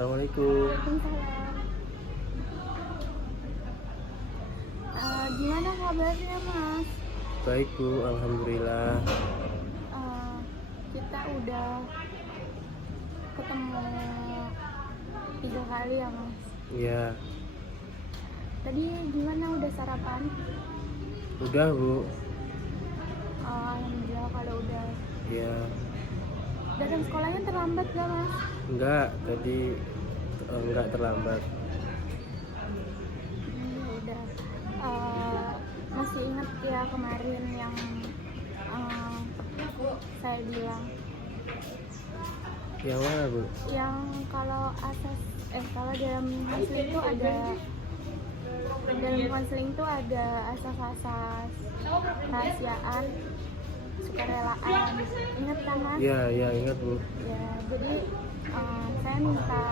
Assalamualaikum. Waalaikumsalam. Gimana kabarnya Mas? Baik Bu, alhamdulillah. Eh, kita udah ketemu 3 kali ya Mas. Iya, Tadi gimana, udah sarapan? udah Bu. Alhamdulillah kalau udah. Iya, Datang sekolahnya terlambat gak Mas? enggak tadi enggak terlambat. Ya udah. Masih ingat ya kemarin yang eh, saya bilang Yang mana Bu? yang kalau kalau dalam konseling itu ada asas-asas rahasiaan, sukarelaan. Ingat kan Mas? Iya, iya ingat Bu. Ya, jadi saya minta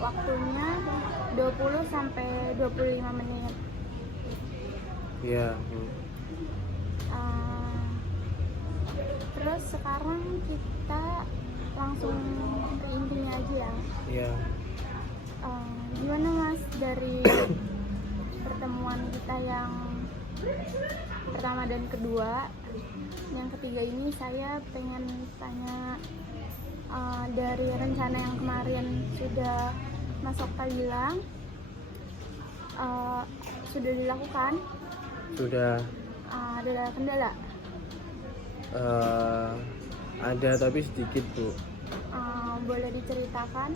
waktunya 20 sampai 25 menit. Iya Bu. Eh, Terus sekarang kita langsung ke intinya aja ya. Iya. Gimana Mas dari pertemuan kita yang pertama dan kedua, yang ketiga ini saya pengen tanya, dari rencana yang kemarin sudah Mas Okta bilang sudah dilakukan, Sudah ada kendala. ada tapi sedikit Bu. Boleh diceritakan?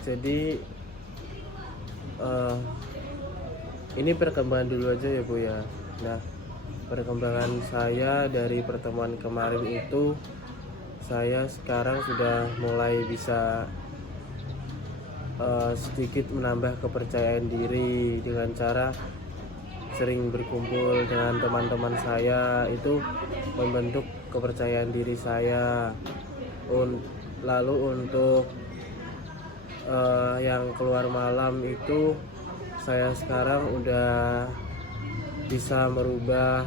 Jadi ini perkembangan dulu aja ya Bu ya. Nah, perkembangan saya dari pertemuan kemarin itu, saya sekarang sudah mulai bisa sedikit menambah kepercayaan diri dengan cara sering berkumpul dengan teman-teman saya. Itu membentuk kepercayaan diri saya. Lalu untuk yang keluar malam itu, saya sekarang udah bisa merubah,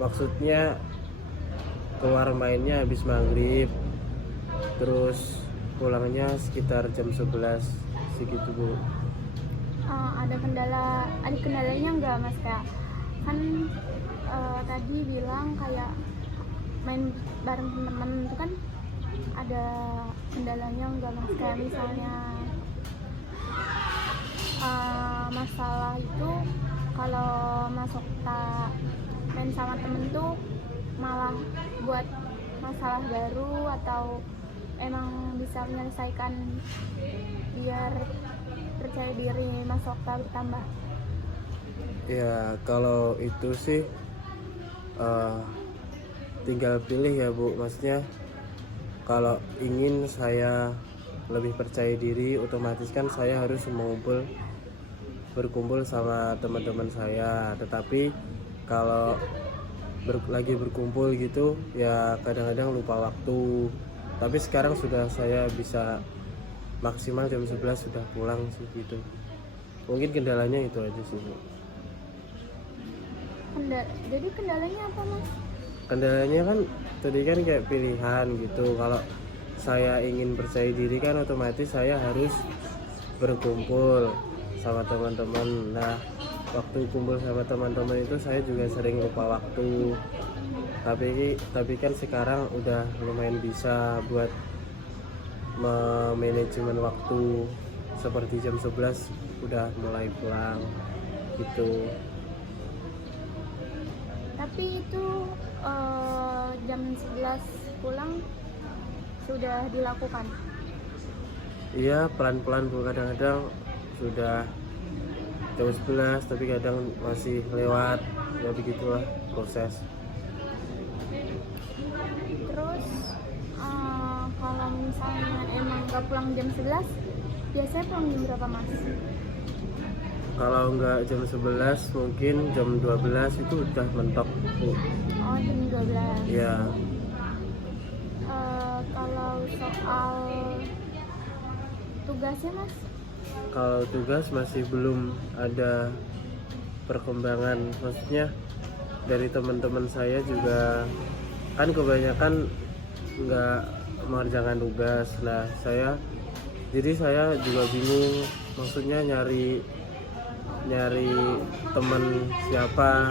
maksudnya keluar mainnya habis maghrib, terus pulangnya sekitar jam 11 segitu Bu. Ada kendalanya nggak Mas? Kayak kan tadi bilang kayak main bareng teman-teman itu kan ada kendalanya nggak Mas? Kayak misalnya masalah itu kalau Mas Okta main sama temen tuh malah buat masalah baru, atau emang bisa menyelesaikan biar percaya diri Mas Okta bertambah? Ya kalau itu sih tinggal pilih ya Bu. Maksudnya kalau ingin saya lebih percaya diri, otomatis kan saya harus berkumpul sama teman-teman saya. Tetapi kalau lagi berkumpul gitu ya kadang-kadang lupa waktu. Tapi sekarang sudah saya bisa maksimal jam 11 sudah pulang sih gitu. Mungkin kendalanya itu aja sih Bu. Jadi kendalanya apa Mas? Kendalanya kan tadi kan kayak pilihan gitu. Kalau saya ingin percaya diri kan otomatis saya harus berkumpul sama teman-teman. Nah, waktu kumpul sama teman-teman itu saya juga sering lupa waktu. Tapi kan sekarang udah lumayan bisa buat manajemen waktu, seperti jam 11 udah mulai pulang gitu. Tapi itu jam 11 pulang sudah dilakukan? Iya, pelan-pelan Bu. Kadang-kadang sudah jam 11 tapi kadang masih lewat. Ya begitulah proses. Terus kalau misalnya emang nggak pulang jam 11, biasanya pulang jam berapa Mas? Kalau nggak jam 11 mungkin jam 12 itu udah mentok Bu. Oh, jam 12. Ya, Kalau soal tugasnya Mas? kalau tugas masih belum ada perkembangan. Maksudnya dari teman-teman saya juga kan kebanyakan nggak mengerjakan tugas. Nah, saya Jadi saya juga bingung, maksudnya nyari teman siapa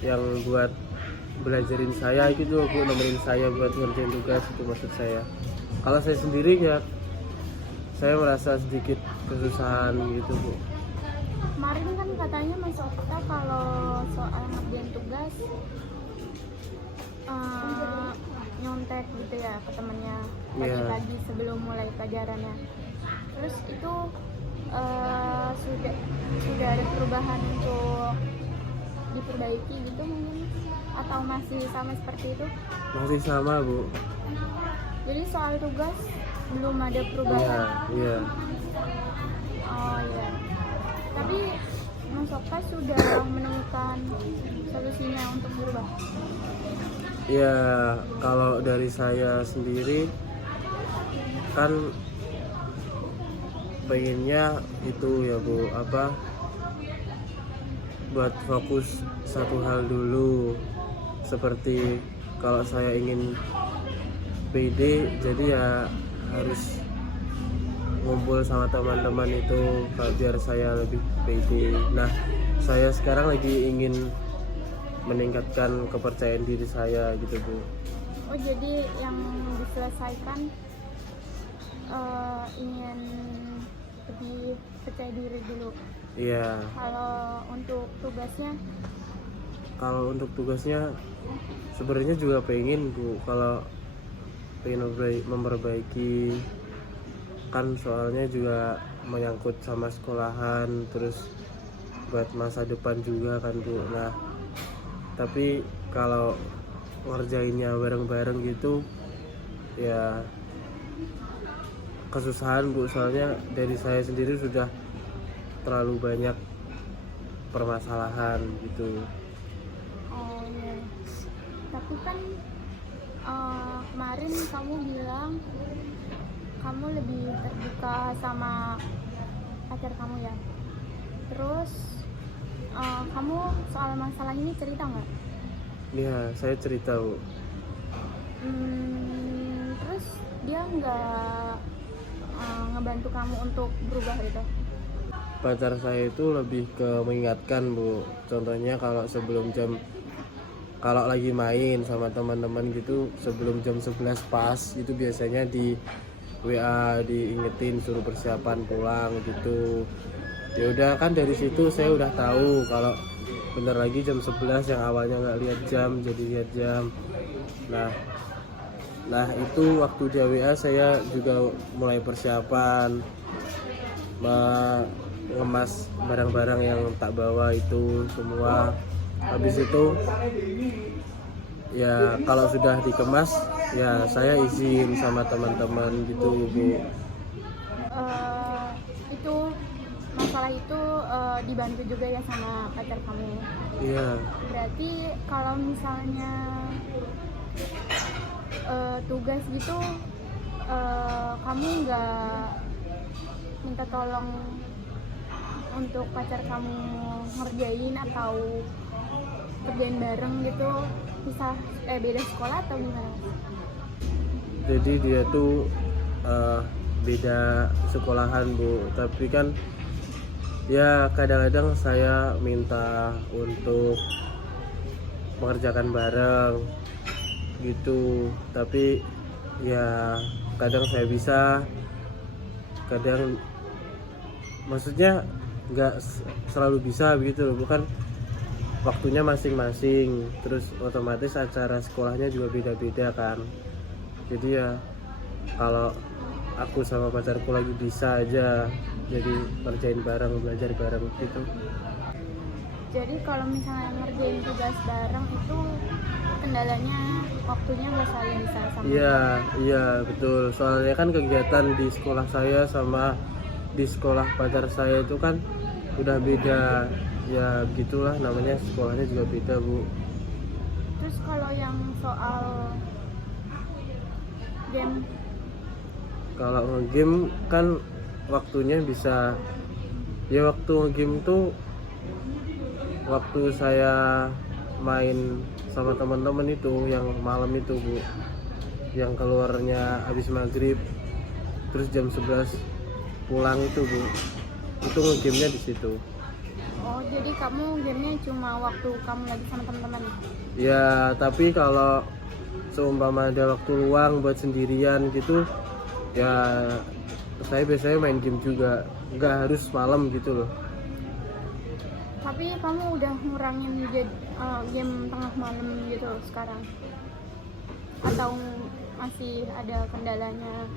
yang buat belajarin saya gitu Bu, nemenin saya buat ngerjain tugas, itu maksud saya. Kalau saya sendiri ya saya merasa sedikit kesusahan gitu Bu. Kemarin kan katanya Mas Okta kalau soal ngerjain tugas nyontek gitu ya ke temennya pagi-pagi sebelum mulai pelajarannya. Terus itu sudah ada perubahan untuk diperbaiki gitu mungkin, atau masih sama seperti itu? Masih sama Bu. Jadi soal tugas belum ada perubahan. Iya. Oh iya. Tapi Mas Okta sudah menemukan solusinya untuk berubah? Ya, kalau dari saya sendiri kan pengennya itu ya Bu, buat fokus satu hal dulu. Seperti kalau saya ingin PD, jadi ya harus ngumpul sama teman-teman itu biar saya lebih PD. Nah, saya sekarang lagi ingin meningkatkan kepercayaan diri saya gitu Bu. Oh, jadi yang diselesaikan ingin lebih percaya diri dulu. Iya. Kalau untuk tugasnya Sebenarnya juga pengen Bu, kalau pengen memperbaiki, kan soalnya juga menyangkut sama sekolahan, terus buat masa depan juga kan Bu. Nah, tapi kalau ngerjainnya bareng-bareng gitu ya kesusahan Bu, soalnya dari saya sendiri sudah terlalu banyak permasalahan gitu. Oh iya. Tapi kan kemarin kamu bilang kamu lebih terbuka sama pacar kamu ya. Terus kamu soal masalah ini cerita nggak? Iya, saya cerita Bu. Terus dia nggak ngebantu kamu untuk berubah gitu? Pacar saya itu lebih ke mengingatkan Bu. Contohnya kalau lagi main sama teman-teman gitu, sebelum jam 11 pas itu biasanya di WA diingetin suruh persiapan pulang gitu. Ya udah, kan dari situ saya udah tahu kalau bentar lagi jam 11, yang awalnya nggak lihat jam jadi lihat jam. Nah itu waktu dia WA saya juga mulai persiapan, mengemas barang-barang yang tak bawa itu semua. Habis itu ya kalau sudah dikemas ya saya izin sama teman-teman gitu Bu. Itu masalah itu dibantu juga ya sama pacar kamu? Iya. Berarti kalau misalnya tugas gitu kamu nggak minta tolong untuk pacar kamu ngerjain atau kerjain bareng gitu, beda sekolah atau gimana? Jadi dia tuh beda sekolahan Bu, tapi kan ya kadang-kadang saya minta untuk mengerjakan bareng gitu, tapi ya kadang saya bisa, kadang maksudnya nggak selalu bisa begitu loh, bukan waktunya masing-masing, terus otomatis acara sekolahnya juga beda-beda kan. Jadi ya kalau aku sama pacarku lagi bisa aja jadi ngerjain bareng, belajar bareng gitu. Jadi kalau misalnya ngerjain tugas bareng itu kendalanya waktunya nggak selalu bisa sama? Iya betul, soalnya kan kegiatan di sekolah saya sama di sekolah pacar saya itu kan udah beda. Ya begitulah, namanya sekolahnya juga beda Bu. Terus kalau yang soal game? Kalau nge-game kan waktunya bisa, ya waktu nge-game tuh waktu saya main sama teman-teman itu yang malam itu Bu, yang keluarnya habis maghrib. terus jam 11 pulang itu Bu. Itu nge-game-nya di situ. Oh, jadi kamu gamenya cuma waktu kamu lagi sama teman-teman? Ya, tapi kalau seumpama ada waktu luang buat sendirian gitu, ya saya biasanya main game juga. Nggak harus malam gitu loh. Tapi kamu udah ngurangin game tengah malam gitu sekarang? Atau masih ada kendalanya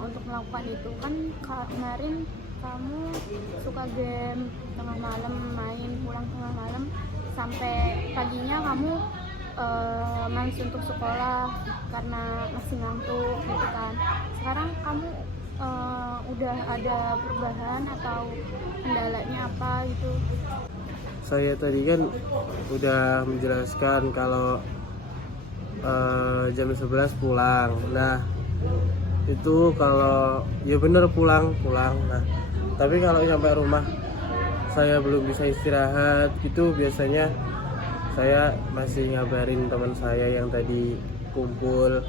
untuk melakukan itu? Kan kemarin kamu suka game tengah malam, main pulang tengah malam sampai paginya kamu males untuk sekolah karena masih ngantuk gitu kan. Sekarang kamu udah ada perubahan atau kendalanya apa gitu? Saya tadi kan udah menjelaskan kalau jam 11 pulang. Nah, itu kalau ya bener pulang. Nah, tapi kalau sampai rumah saya belum bisa istirahat gitu, biasanya saya masih ngabarin teman saya yang tadi kumpul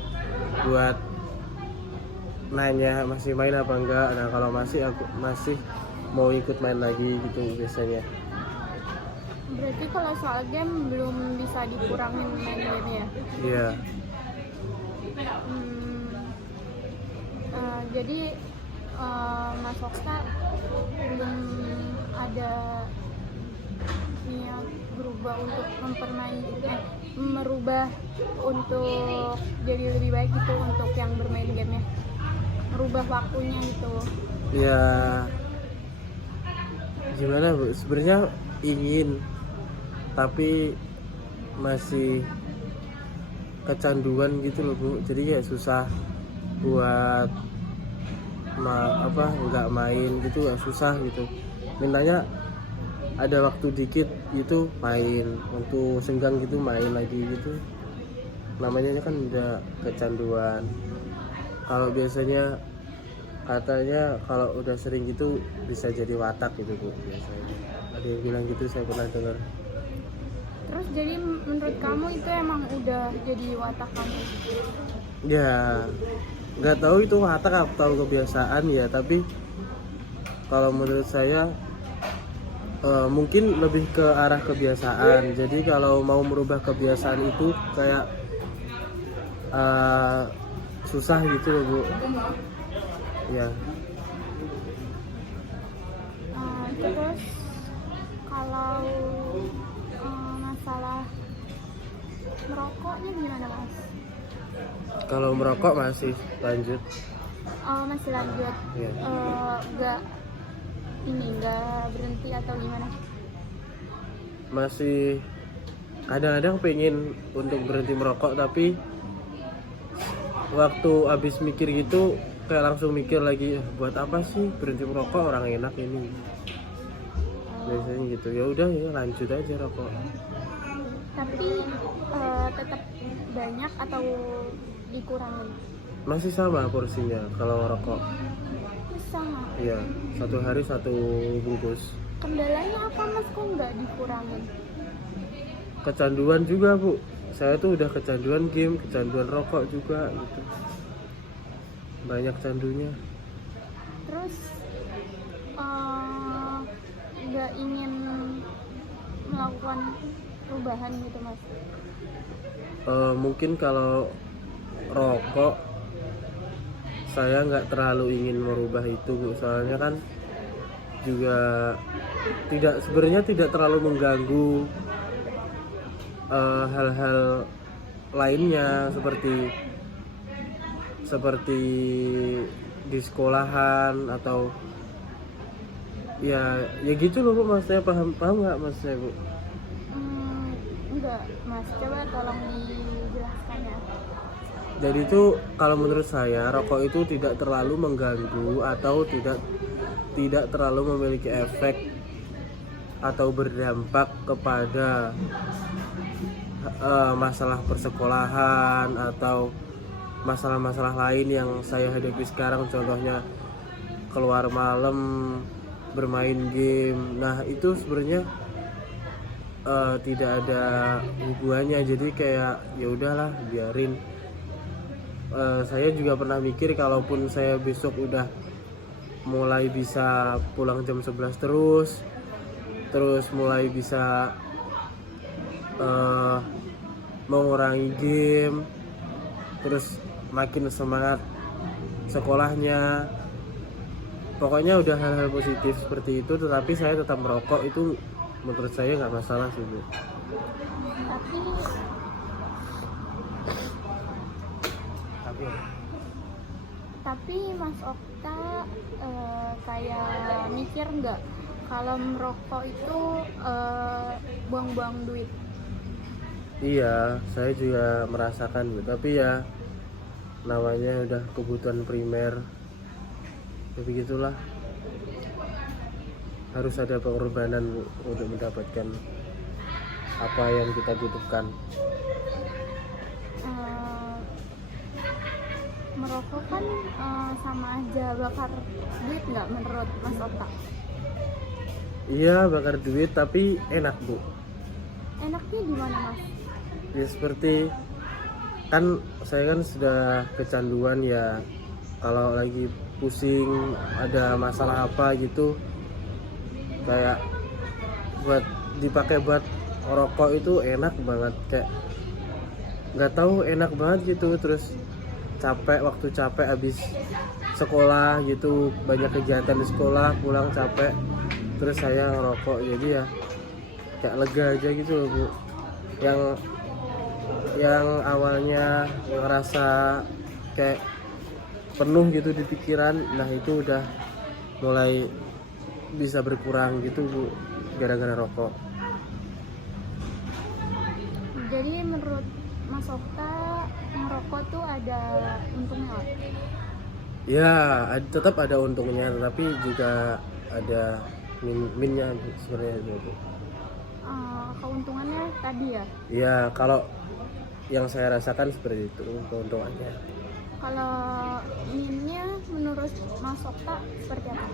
buat nanya masih main apa enggak. Nah, kalau masih, aku masih mau ikut main lagi gitu biasanya. Berarti kalau soal game belum bisa dikurangin main game ya? Iya. Jadi Mas Okta belum ada niat berubah untuk merubah untuk jadi lebih baik gitu untuk yang bermain gamenya, merubah waktunya gitu. Ya gimana Bu, sebenarnya ingin, tapi masih kecanduan gitu loh Bu, jadi kayak susah buat nggak main gitu, ya susah gitu. Mintanya ada waktu dikit gitu main, waktu senggang gitu main lagi gitu, namanya kan udah kecanduan. Kalau biasanya katanya kalau udah sering gitu bisa jadi watak gitu Bu, biasanya ada yang bilang gitu, saya pernah dengar. Terus jadi menurut kamu itu emang udah jadi watak kamu? Ya nggak tahu itu watak atau kebiasaan ya, tapi kalau menurut saya mungkin lebih ke arah kebiasaan. Jadi kalau mau merubah kebiasaan itu kayak susah gitu loh Bu. Ya. Terus kalau masalah merokoknya gimana Mas? Kalau merokok masih lanjut. Masih lanjut. Ya. Nggak berhenti atau gimana? Masih kadang-kadang pengen untuk berhenti merokok, tapi waktu habis mikir gitu kayak langsung mikir lagi, buat apa sih berhenti merokok, orang enak ini. Biasanya gitu, ya udah ya lanjut aja rokok. Tapi tetap banyak atau dikurangin? Masih sama porsinya kalau rokok. Sama. Iya, 1 hari 1 bungkus. Kendalanya apa Mas, kok nggak dikurangin? Kecanduan juga Bu, saya tuh udah kecanduan game, kecanduan rokok juga gitu, banyak candunya. Terus nggak ingin melakukan perubahan gitu Mas? Mungkin kalau rokok saya nggak terlalu ingin merubah itu Bu, soalnya kan juga sebenarnya tidak terlalu mengganggu hal-hal lainnya seperti di sekolahan atau ya gitu loh Bu, maksudnya paham nggak maksudnya Bu? Enggak Mas, coba tolong dijelaskan ya. Jadi itu kalau menurut saya rokok itu tidak terlalu mengganggu atau tidak terlalu memiliki efek atau berdampak kepada masalah persekolahan atau masalah-masalah lain yang saya hadapi sekarang, contohnya keluar malam, bermain game. Nah itu sebenarnya tidak ada hubungannya, jadi kayak ya udahlah biarin. saya juga pernah mikir kalaupun saya besok udah mulai bisa pulang jam 11 terus mulai bisa mengurangi game, terus makin semangat sekolahnya, pokoknya udah hal-hal positif seperti itu, tetapi saya tetap merokok, itu menurut saya nggak masalah sih Bu. Tapi Mas Okta kayak mikir nggak kalau merokok itu buang-buang duit? Iya, saya juga merasakan Bu, tapi ya namanya udah kebutuhan primer, ya begitulah, harus ada pengorbanan Bu untuk mendapatkan apa yang kita butuhkan. Merokok kan sama aja bakar duit nggak menurut Mas Okta? Iya, bakar duit tapi enak Bu. Enaknya gimana Mas? Ya seperti kan saya kan sudah kecanduan ya, kalau lagi pusing ada masalah apa gitu, kayak buat dipakai buat rokok itu enak banget, kayak nggak tahu enak banget gitu. Terus waktu capek habis sekolah gitu, banyak kegiatan di sekolah, pulang capek, terus saya ngerokok, jadi ya kayak lega aja gitu loh Bu. Yang awalnya ngerasa kayak penuh gitu di pikiran, nah itu udah mulai bisa berkurang gitu Bu, gara-gara rokok. Jadi menurut Mas Okta ngerokok tuh ada untungnya? Ya, tetap ada untungnya, tetapi juga ada minnya sebenarnya Bu. Keuntungannya tadi ya? Ya, kalau yang saya rasakan seperti itu keuntungannya. Kalau minnya menurut Mas Okta seperti apa?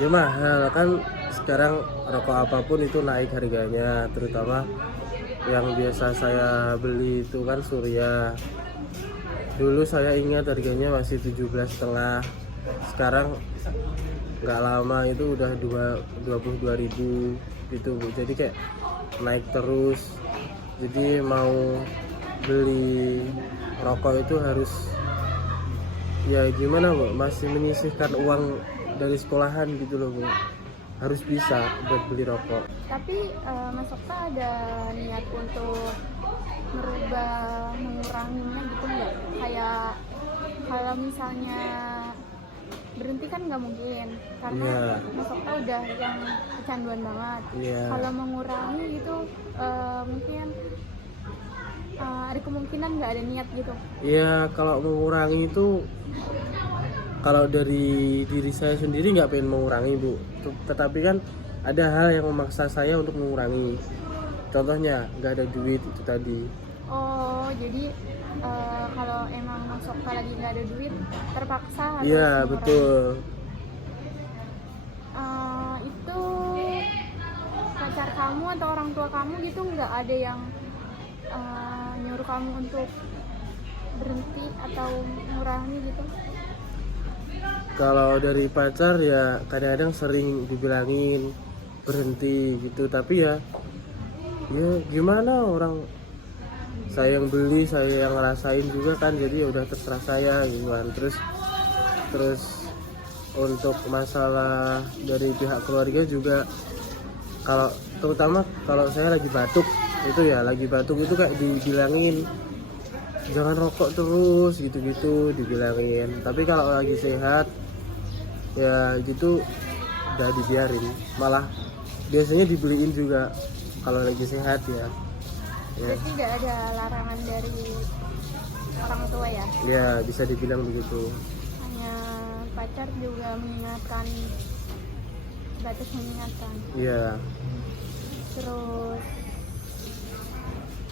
Ya mahal kan, sekarang rokok apapun itu naik harganya, terutama yang biasa saya beli itu kan Surya. Dulu saya ingat harganya masih 17,5, sekarang nggak lama itu udah 22.000 gitu Bu. Jadi kayak naik terus, jadi mau beli rokok itu harus ya gimana Bu, masih menyisihkan uang dari sekolahan gitu loh Bu, harus bisa buat beli rokok. Tapi Mas Okta ada niat untuk menguranginya gitu nggak? Kayak kalau misalnya berhenti kan nggak mungkin, karena Mas Okta udah yang kecanduan banget. Kalau mengurangi itu mungkin ada kemungkinan nggak ada niat gitu? Ya kalau mengurangi itu, kalau dari diri saya sendiri nggak pengen mengurangi Bu, tetapi kan ada hal yang memaksa saya untuk mengurangi. Contohnya nggak ada duit itu tadi. Oh, jadi kalau emang Mas Okta lagi nggak ada duit, terpaksa harus Iya mengurangi. betul. Itu pacar kamu atau orang tua kamu gitu nggak ada yang nyuruh kamu untuk berhenti atau mengurangi gitu? Kalau dari pacar ya kadang-kadang sering dibilangin berhenti gitu, tapi ya gimana, orang saya yang beli, saya yang ngerasain juga kan, jadi ya udah terserah saya gitu kan. Terus untuk masalah dari pihak keluarga juga, kalau terutama kalau saya lagi batuk itu kayak dibilangin jangan rokok terus gitu-gitu, dibilangin. Tapi kalau lagi sehat ya gitu udah dibiarin, malah biasanya dibeliin juga kalau lagi sehat ya. Berarti nggak ada larangan dari orang tua ya? Ya bisa dibilang begitu. Hanya pacar juga mengingatkan, batas mengingatkan. Iya. Terus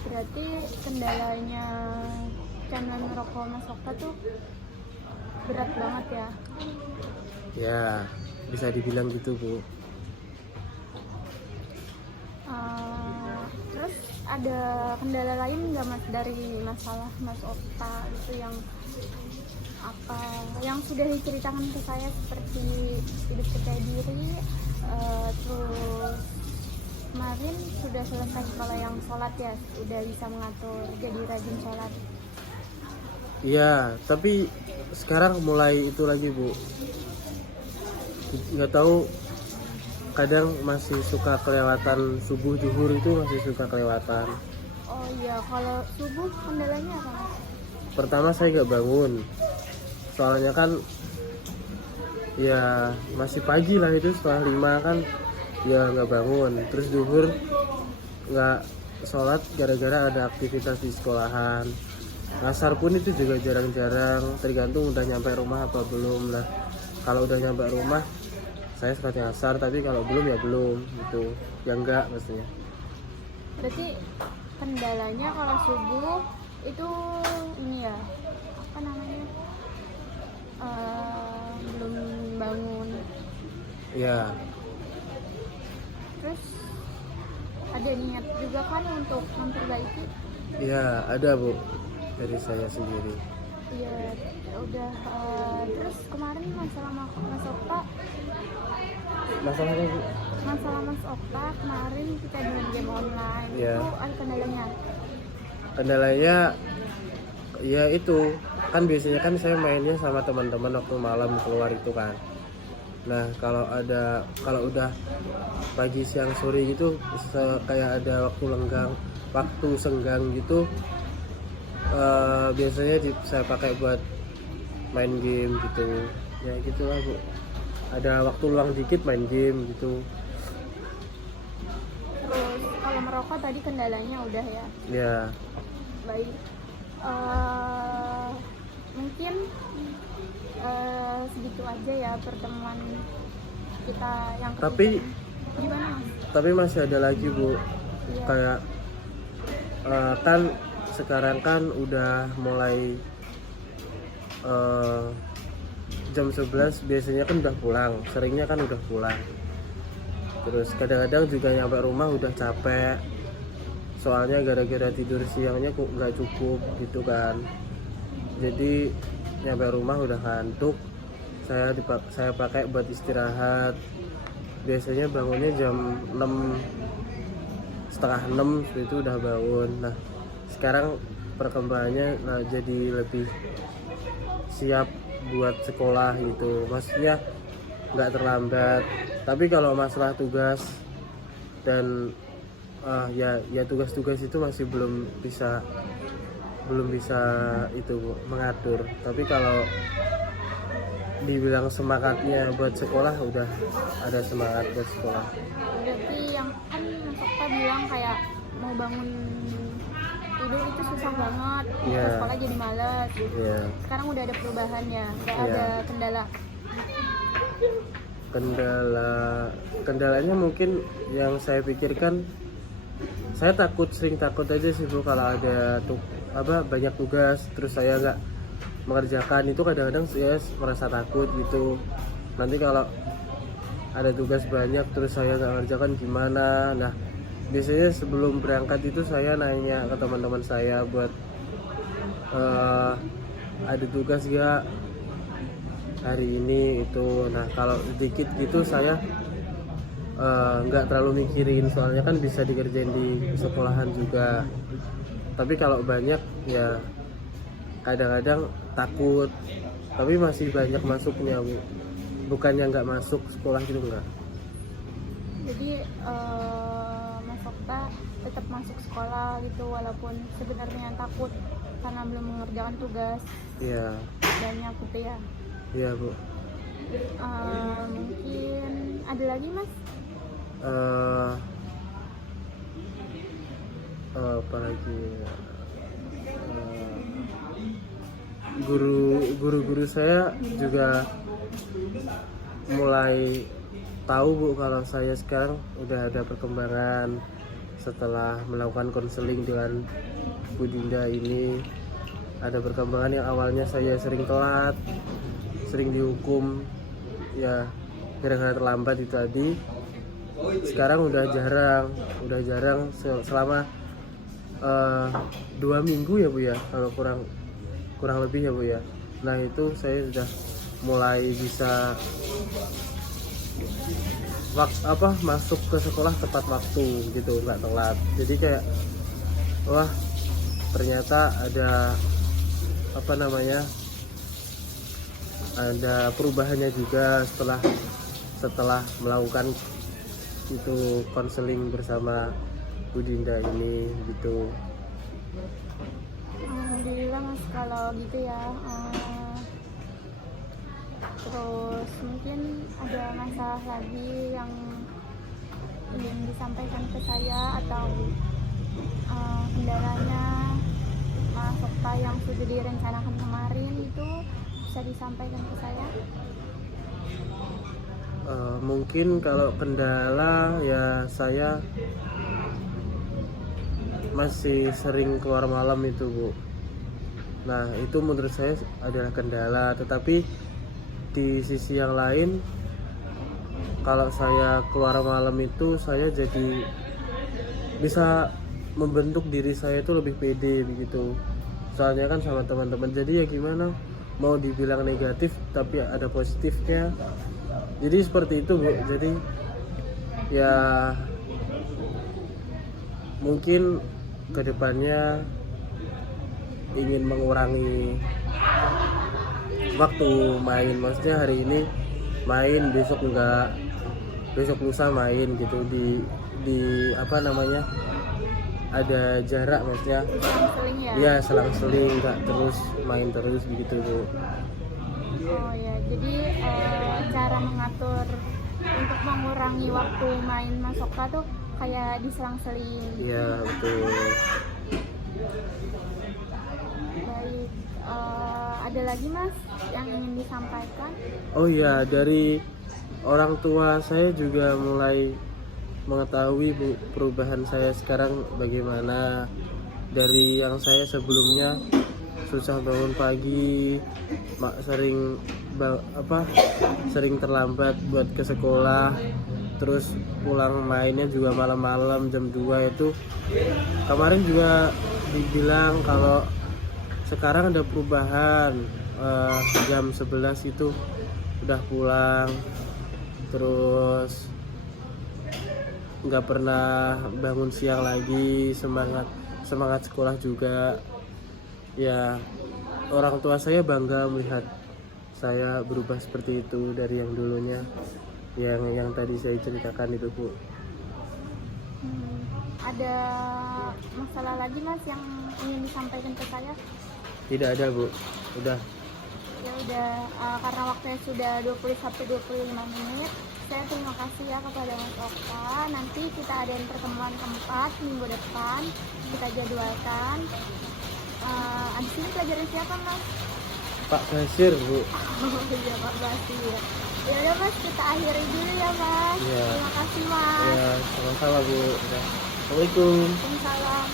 berarti kendalanya kecanduan merokok Mas Okta tuh berat banget ya? Ya bisa dibilang gitu Bu. Terus ada kendala lain nggak mas dari masalah Mas Okta itu yang apa yang sudah diceritakan ke saya seperti hidup percaya diri, terus kemarin sudah selesai kalau yang sholat ya udah bisa mengatur jadi rajin sholat. Iya, tapi sekarang mulai itu lagi Bu. Nggak tahu, kadang masih suka kelewatan subuh zuhur, itu masih suka kelewatan. Oh iya, kalau subuh kendalanya apa mas? Pertama saya nggak bangun, soalnya kan ya masih pagi lah, itu setengah 5 kan ya nggak bangun. Terus zuhur nggak sholat gara-gara ada aktivitas di sekolahan. Asar pun itu juga jarang-jarang, tergantung udah nyampe rumah apa belum. Nah kalau udah nyampe rumah saya sekalian asar, tapi kalau belum ya belum gitu, ya enggak maksudnya. Berarti kendalanya kalau subuh itu ini ya apa namanya, belum bangun. Ya, Terus ada niat juga kan untuk memperbaiki. ya ada Bu, dari saya sendiri. Iya, udah. Terus kemarin masalah Mas Okta, Masalahnya Bu, masalah Mas Okta kemarin kita dengan game online Iya. itu ada kendalanya. kendalanya ya itu kan biasanya kan saya mainnya sama teman-teman waktu malam keluar itu kan. Nah kalau udah pagi siang sore gitu, kayak ada waktu senggang gitu, biasanya saya pakai buat main game gitu. Ya gitulah Bu, ada waktu luang dikit main game gitu. Terus kalau merokok tadi kendalanya udah ya. Ya, Baik. Mungkin segitu aja ya pertemuan kita yang ketiga. Gimana mas? tapi masih ada lagi Bu, Iya. kayak kan sekarang kan udah mulai jam 11 biasanya kan udah pulang, seringnya kan udah pulang. Terus kadang-kadang juga nyampe rumah udah capek, soalnya gara-gara tidur siangnya kok nggak cukup gitu kan. Jadi nyampe rumah udah ngantuk, saya pakai buat istirahat. Biasanya bangunnya jam 6, setengah 6 itu udah bangun. Nah sekarang perkembangannya jadi lebih siap buat sekolah gitu, maksudnya nggak terlambat. Tapi kalau masalah tugas dan ya tugas-tugas itu masih belum bisa itu Bu, mengatur. Tapi kalau dibilang semangatnya buat sekolah, udah ada semangat buat sekolah. Berarti yang kan Mas Okta bilang kayak mau bangun tidur itu susah banget, Iya. ke sekolah jadi males. Ya, Sekarang udah ada perubahan ya, nggak Iya. ada kendala. kendalanya mungkin yang saya pikirkan, saya sering takut aja sih Bu, kalau ada banyak tugas terus saya nggak mengerjakan. Itu kadang-kadang saya merasa takut gitu, nanti kalau ada tugas banyak terus saya nggak mengerjakan gimana. Nah biasanya sebelum berangkat itu saya nanya ke teman-teman saya buat ada tugas gak hari ini itu. Nah kalau sedikit gitu saya nggak terlalu mikirin, soalnya kan bisa dikerjain di sekolahan juga. Tapi kalau banyak ya kadang-kadang takut, tapi masih banyak masuknya Bu, bukannya nggak masuk sekolah gitu enggak. Jadi Mas Okta tetap masuk sekolah gitu walaupun sebenarnya takut karena belum mengerjakan tugas Iya, banyak gitu ya. iya Bu. Mungkin ada lagi mas? Apa lagi? Guru-guru saya juga mulai tahu Bu kalau saya sekarang udah ada perkembangan setelah melakukan konseling dengan Bu Dinda ini. Ada perkembangan yang awalnya saya sering telat, sering dihukum ya gara-gara terlambat itu tadi. Sekarang udah jarang selama eh, 2 minggu ya Bu ya, kalau kurang kurang lebih ya Bu ya. Nah itu saya sudah mulai bisa masuk ke sekolah tepat waktu gitu, nggak telat. Jadi kayak wah, ternyata ada apa namanya, ada perubahannya juga setelah setelah melakukan itu konseling bersama Bu Dinda ini gitu. Alhamdulillah Mas kalau gitu ya. Terus mungkin ada masalah lagi yang ingin disampaikan ke saya atau kendalanya Mas Okta yang sudah direncanakan kemarin itu bisa disampaikan ke saya? Mungkin kalau kendala ya saya masih sering keluar malam itu Bu. Nah itu menurut saya adalah kendala, tetapi di sisi yang lain kalau saya keluar malam itu saya jadi bisa membentuk diri saya itu lebih pede begitu. Soalnya kan sama teman-teman, jadi ya gimana mau dibilang negatif tapi ada positifnya. Jadi seperti itu Bu. Jadi ya mungkin kedepannya ingin mengurangi waktu main, maksudnya hari ini main, besok enggak, besok lusa main gitu, di apa namanya, ada jarak, maksudnya Seling ya? ya selang-seling, enggak terus main terus begitu Bu. Oh ya, jadi cara mengatur untuk mengurangi waktu main Mas Okta tuh kayak diselang-seling. Iya betul. Baik, ada lagi Mas yang ingin disampaikan? Oh iya, dari orang tua saya juga mulai mengetahui Bu perubahan saya sekarang bagaimana. Dari yang saya sebelumnya susah bangun pagi, sering terlambat buat ke sekolah, terus pulang mainnya juga malam-malam jam 2 itu. Kemarin juga dibilang kalau sekarang ada perubahan, jam 11 itu udah pulang, terus nggak pernah bangun siang lagi, semangat sekolah juga. Ya orang tua saya bangga melihat saya berubah seperti itu dari yang dulunya, yang tadi saya ceritakan itu Bu. Ada masalah lagi Mas yang ingin disampaikan ke saya? Tidak ada Bu, udah. Ya udah, karena waktunya sudah 21-25 menit, saya terima kasih ya kepada Mas Okta. Nanti kita adain pertemuan keempat minggu depan, kita jadwalkan. Abis ini pelajaran siapa Mas? Pak Basir Bu. Oh iya Pak Basir. Ya udah Mas, kita akhiri dulu ya Mas. Ya. Terima kasih Mas. Ya sama-sama Bu. Udah. Assalamualaikum. Waalaikumsalam.